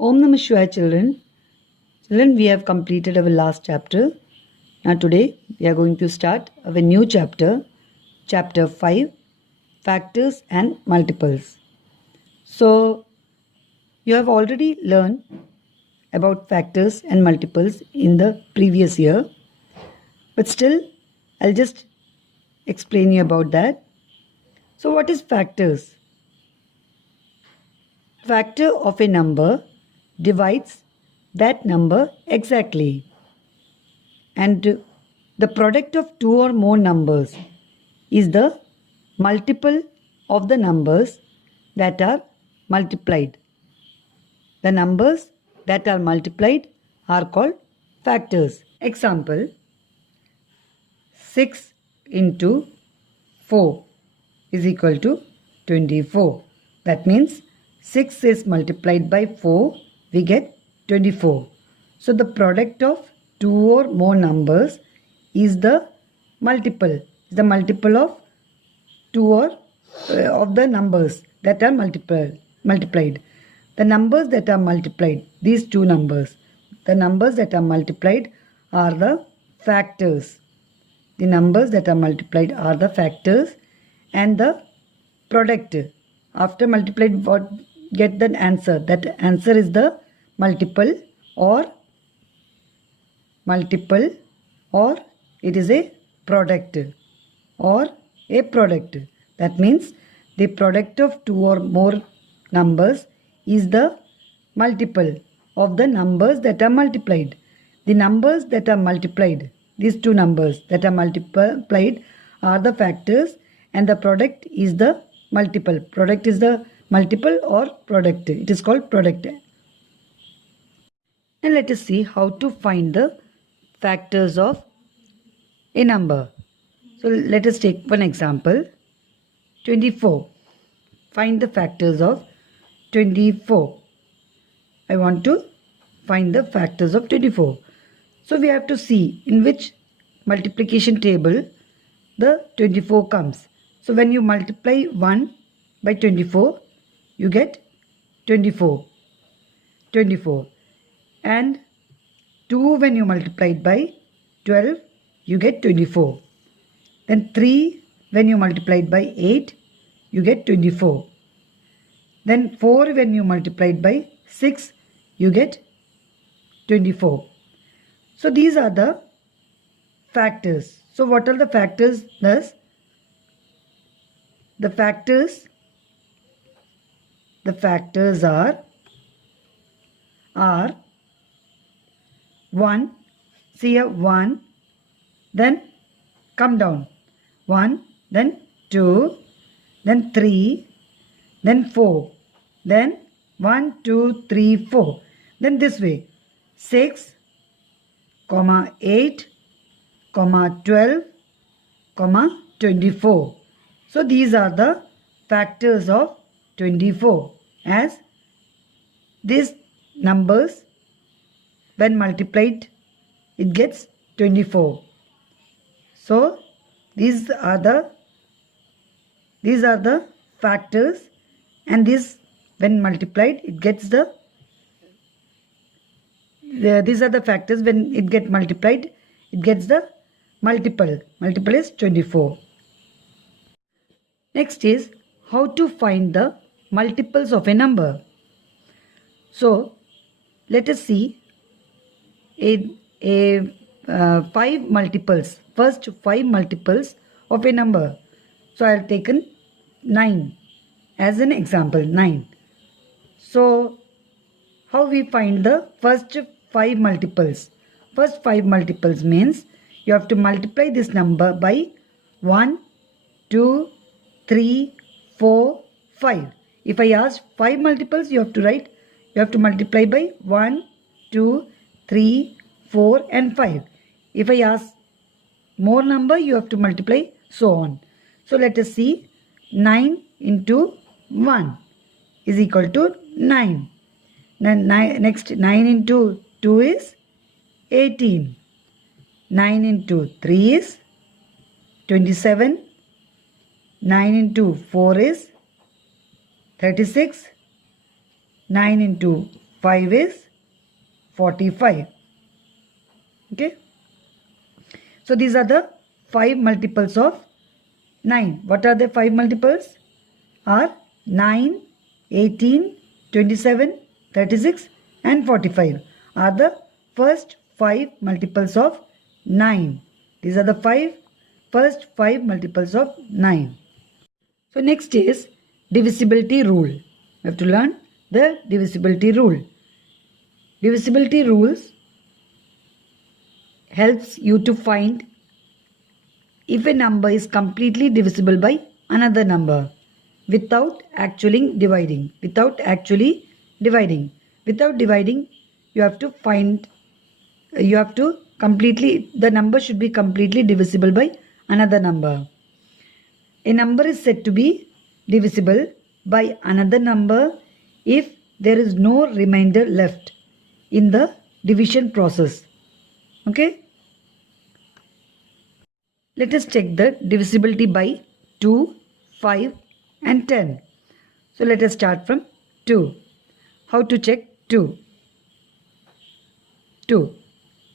Om Namah Shivaya children. Children, we have completed our last chapter. Now today we are going to start our new chapter, chapter 5, factors and multiples. So you have already learned about factors and multiples in the previous year, but still I'll just explain you about that. So what is factors? Factor of a number divides that number exactly, and the product of two or more numbers is the multiple of the numbers that are multiplied. The numbers that are multiplied are called factors. Example, 6 into 4 is equal to 24. That means 6 is multiplied by 4, we get 24. So the product of two or more numbers is the multiple of two or of the numbers that are multiplied. The numbers that are multiplied, these two numbers, the numbers that are multiplied are the factors. The numbers that are multiplied are the factors, and the product after multiplied, what get the answer? That answer is the multiple or it is a product or a product. That means the product of two or more numbers is the multiple of the numbers that are multiplied. The numbers that are multiplied, these two numbers that are multiplied are the factors, and the product is the multiple. Product is the multiple or product. It is called product. And let us see how to find the factors of a number. So let us take one example. 24. Find the factors of 24. I want to find the factors of 24. So we have to see in which multiplication table the 24 comes. So when you multiply 1 by 24, you get 24. And 2 when you multiply it by 12, you get 24. Then 3 when you multiply it by 8, you get 24. Then 4 when you multiply it by 6, you get 24. So these are the factors. So what are the factors thus? The factors are 1, see a 1, then come down, 1, then 2, then 3, then 4, then 1, 2, 3, 4. Then this way, 6, 8, 12, 24. So these are the factors of 24, as these numbers when multiplied it gets 24. So these are the factors, and this when multiplied it gets these are the factors. When it gets multiplied, it gets the multiple. Multiple is 24. Next is how to find the multiples of a number. So let us see a 5 multiples. First 5 multiples of a number. So I have taken 9 as an example. 9. So how we find the first 5 multiples? First 5 multiples means you have to multiply this number by 1, 2, 3, 4, 5. If I ask 5 multiples, you have to multiply by 1, 2, 3, 4 and 5. If I ask more number, you have to multiply so on. So let us see, 9 into 1 is equal to 9. Then next 9 into 2 is 18. 9 into 3 is 27. 9 into 4 is 36. 9 into 5 is 45. Okay. So these are the 5 multiples of 9. What are the 5 multiples? Are 9, 18, 27, 36 and 45 are the first 5 multiples of 9. These are the first 5 multiples of 9. So next is divisibility rule. We have to learn the divisibility rule. Divisibility rules helps you to find if a number is completely divisible by another number without actually dividing. Without dividing, you have to find, the number should be completely divisible by another number. A number is said to be divisible by another number if there is no remainder left in the division process. Okay? Let us check the divisibility by 2, 5 and 10. So let us start from 2. How to check 2? 2.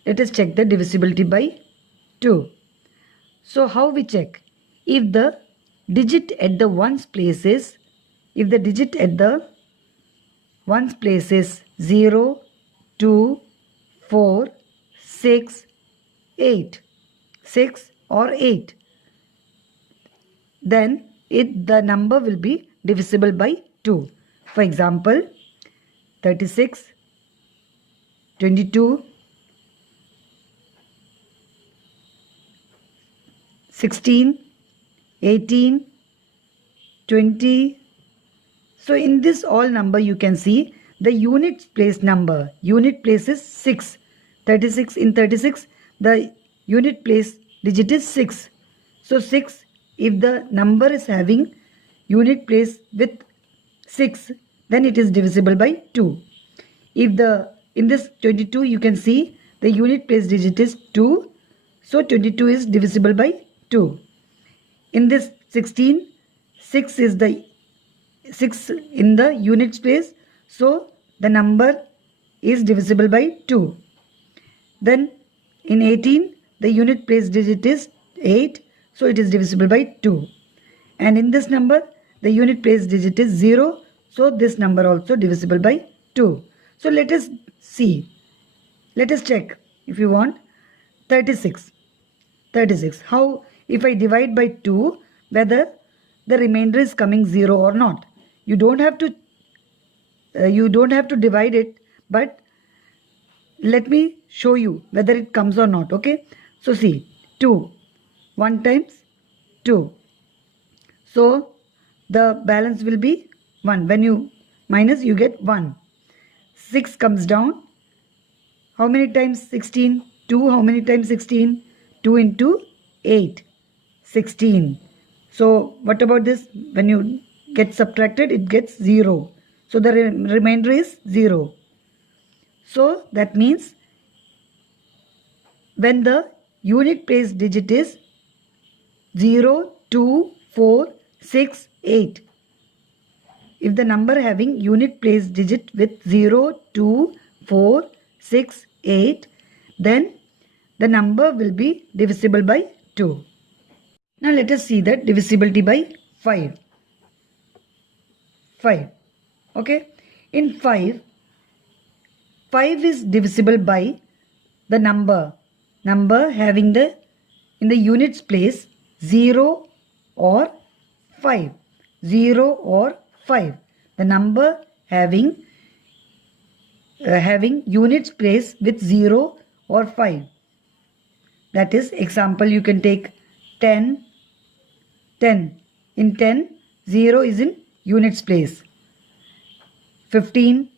Let us check the divisibility by 2. So how we check? If the digit at the ones place is 0, 2, 4, 6, 8. 6 or 8, then the number will be divisible by 2. For example, 36, 22, 16, 18, 20. So in this all number you can see the units place number. Unit place is 6. 36, in 36 the unit place digit is 6. So 6, if the number is having unit place with 6, then it is divisible by 2. In this 22 you can see the unit place digit is 2. So 22 is divisible by 2. In this 16, 6 is the 6 in the units place. So the number is divisible by 2. Then in 18, the unit place digit is 8, so it is divisible by 2. And in this number, the unit place digit is 0, so this number also divisible by 2. So let us see. Let us check if you want. 36. 36. How, if I divide by 2, whether the remainder is coming 0 or not. You don't have to divide it, but let me show you whether it comes or not. Okay. So see, 2, 1 times 2. So the balance will be 1. When you minus, you get 1. 6 comes down. How many times 16? 2. How many times 16? 2 into 8. 16. So what about this? When you get subtracted, it gets 0. So the remainder is 0. So that means when the unit place digit is 0, 2, 4, 6, 8. If the number having unit place digit with 0, 2, 4, 6, 8, then the number will be divisible by 2. Now let us see the divisibility by 5. 5. Okay. In 5 is divisible by the number having in the units place 0 or 5. 0 or 5. The number having units place with 0 or 5. That is, example, you can take 10. 10. In 10, 0 is in units place. 15.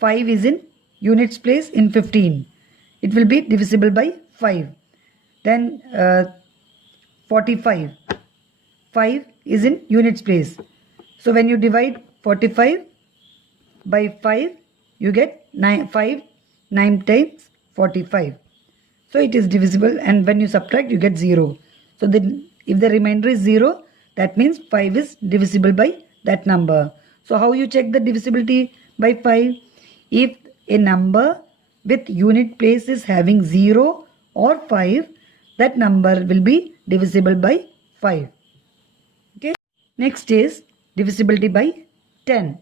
5 is in units place in 15. It will be divisible by 5. Then 45. 5 is in units place. So when you divide 45 by 5, you get 9 times 45. So it is divisible, and when you subtract, you get 0. So then if the remainder is 0, that means 5 is divisible by that number. So how you check the divisibility by 5? if a number with unit place is having 0 or 5, that number will be divisible by 5. Okay. Next is divisibility by 10.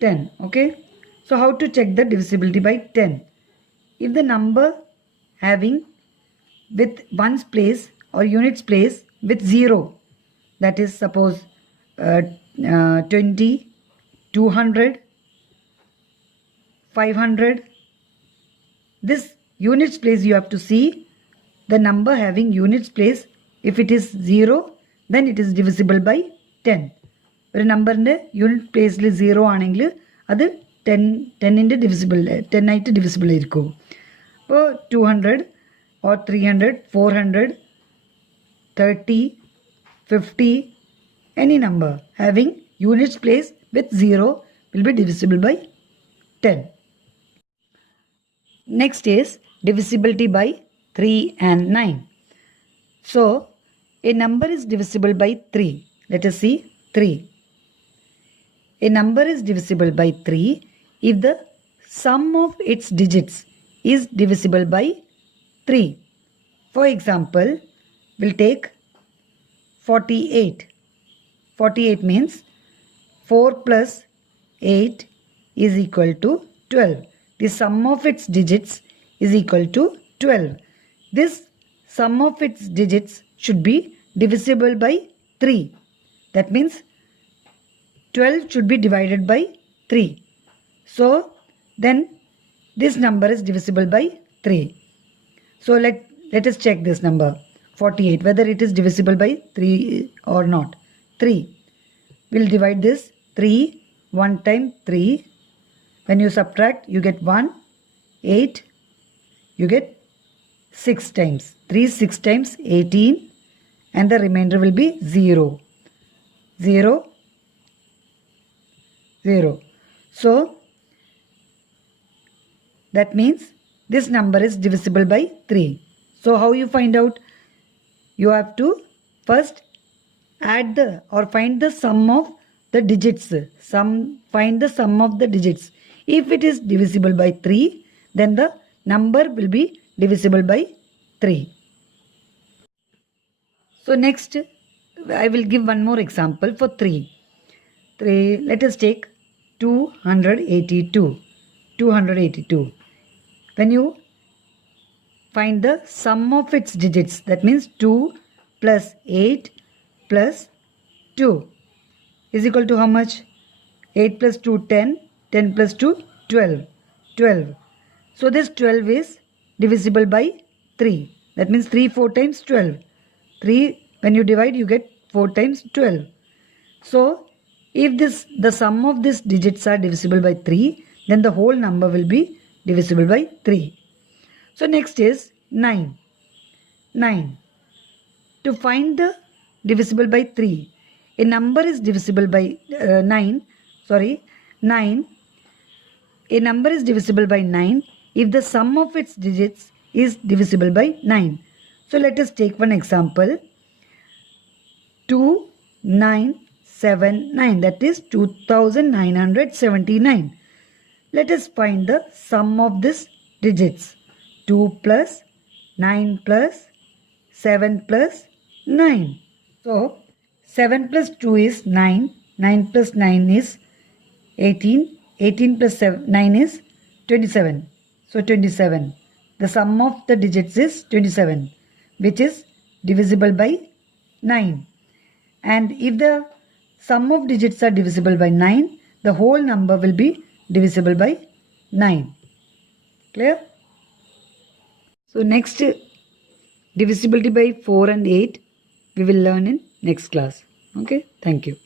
10. Okay. So how to check the divisibility by 10? If the number having with ones place or units place with 0, that is suppose 20, 200, 500, this units place you have to see the number having units place. If it is 0, then it is divisible by 10. ഒരു നമ്പറിൻ്റെ unit പ്ലേസിൽ 0 ആണെങ്കിൽ അത് 10 divisible 10 ആയിട്ട് divisible ആയിരിക്കും. അപ്പോൾ 200 or 300, 400, 30, 50, any number having units place with 0 will be divisible by 10. Next is divisibility by 3 and 9. So a number is divisible by 3. Let us see 3. A number is divisible by 3 if the sum of its digits is divisible by 3. For example, we'll take 48. 48 means 4 plus 8 is equal to 12. The sum of its digits is equal to 12. This sum of its digits should be divisible by 3. That means 12 should be divided by 3. So then this number is divisible by 3. So let us check this number 48 whether it is divisible by 3 or not. 3. We'll divide this 3 1 time 3. When you subtract you get 1, 8, you get 6 times. 3 6 times 18 and the remainder will be 0. 0, 0. So that means this number is divisible by 3. So how you find out? You have to first add the or find the sum of the digits. Find the sum of the digits. If it is divisible by 3, then the number will be divisible by 3. So next I will give one more example for 3. Let us take 282. 282. When you find the sum of its digits, that means 2 plus 8 plus 2 is equal to how much? 8 plus 2, 10. 10 plus 2, 12. 12. So this 12 is divisible by 3. That means 3 4 times 12. 3 when you divide you get 4 times 12. So if the sum of these digits are divisible by 3, then the whole number will be divisible by 3. So next is 9. 9. To find the divisible by 3, a number is divisible by 9. A number is divisible by 9 if the sum of its digits is divisible by 9. So let us take one example. 2979, that is 2979. Let us find the sum of these digits. 2 plus 9 plus 7 plus 9. So 7 plus 2 is 9. 9 plus 9 is 18. 18 plus 9 is 27. So 27. The sum of the digits is 27, which is divisible by 9. And if the sum of digits are divisible by 9, the whole number will be divisible by 9. Clear? So next divisibility by 4 and 8 we will learn in next class. Okay, thank you.